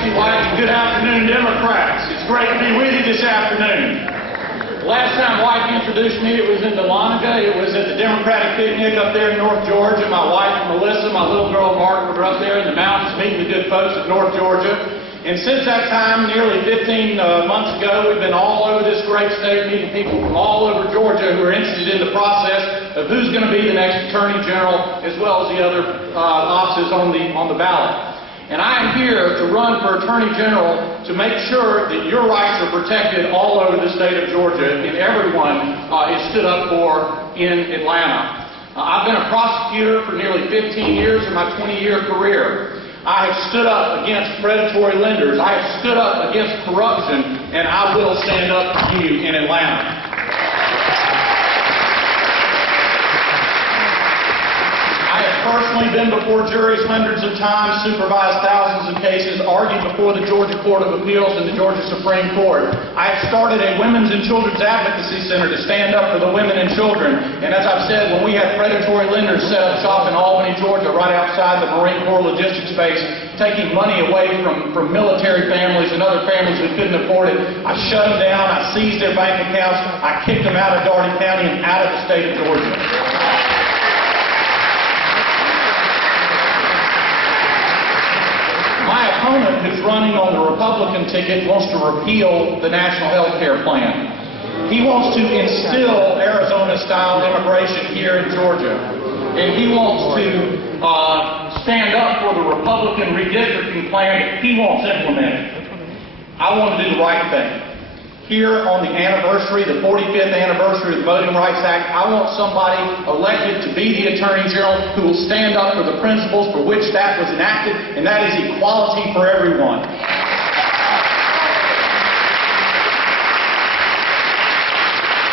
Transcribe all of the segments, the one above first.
thank you, White, and good afternoon, Democrats. It's great to be with you this afternoon. The last time White introduced me, it was in Dahlonega. It was at the Democratic picnic up there in North Georgia. My wife, Melissa, my little girl, Mark, were up there in the mountains meeting the good folks of North Georgia. And since that time, nearly 15 months ago, we've been all over this great state meeting people from all over Georgia who are interested in the process of who's going to be the next Attorney General, as well as the other offices on the ballot. And I am here to run for Attorney General to make sure that your rights are protected all over the state of Georgia, and everyone is stood up for in Atlanta. I've been a prosecutor for nearly 15 years in my 20-year career. I have stood up against predatory lenders. I have stood up against corruption, and I will stand up for you in Atlanta. I have personally been before juries hundreds of times, supervised thousands of cases, argued before the Georgia Court of Appeals and the Georgia Supreme Court. I have started a Women's and Children's Advocacy Center to stand up for the women and children. And as I've said, when we had predatory lenders set up shop in Albany, Georgia, right outside the Marine Corps logistics base, taking money away from military families and other families who couldn't afford it, I shut them down, I seized their bank accounts, I kicked them out of Dougherty County and out of the state of Georgia. My opponent, who's running on the Republican ticket, wants to repeal the National Health Care Plan. He wants to instill Arizona-style immigration here in Georgia. And he wants to stand up for the Republican redistricting plan that he wants implemented. I want to do the right thing. Here on the anniversary, the 45th anniversary of the Voting Rights Act, I want somebody elected to be the Attorney General who will stand up for the principles for which that was enacted, and that is equality for everyone.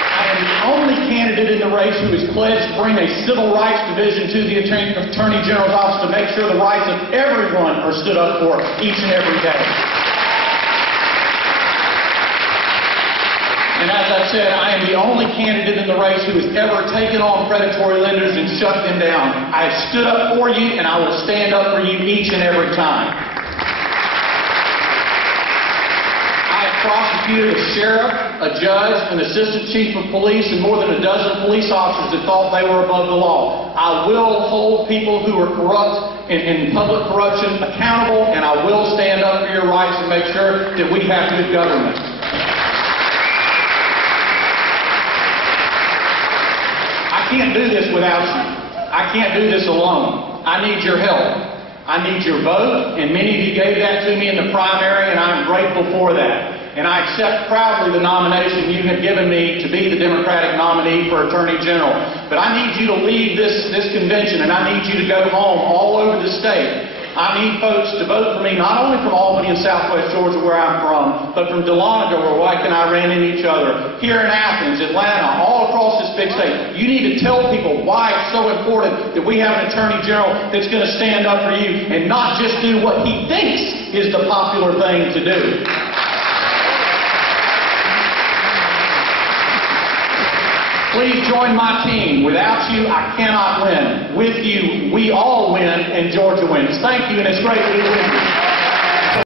I am the only candidate in the race who has pledged to bring a civil rights division to the Attorney General's office to make sure the rights of everyone are stood up for each and every day. And as I said, I am the only candidate in the race who has ever taken on predatory lenders and shut them down. I have stood up for you, and I will stand up for you each and every time. I have prosecuted a sheriff, a judge, an assistant chief of police, and more than a dozen police officers that thought they were above the law. I will hold people who are corrupt in public corruption accountable, and I will stand up for your rights and make sure that we have good government. I can't do this without you. I can't do this alone. I need your help. I need your vote, and many of you gave that to me in the primary, and I'm grateful for that. And I accept proudly the nomination you have given me to be the Democratic nominee for Attorney General. But I need you to leave this convention, and I need you to go home all over the state. I need folks to vote for me, not only from Albany and Southwest Georgia, where I'm from, but from Dahlonega, where White and I ran into each other, here in Athens, Atlanta, all across this big state. You need to tell people why it's so important that we have an Attorney General that's going to stand up for you and not just do what he thinks is the popular thing to do. Please join my team. Without you, I cannot win. With you, we all win, and Georgia wins. Thank you, and it's great to be with you.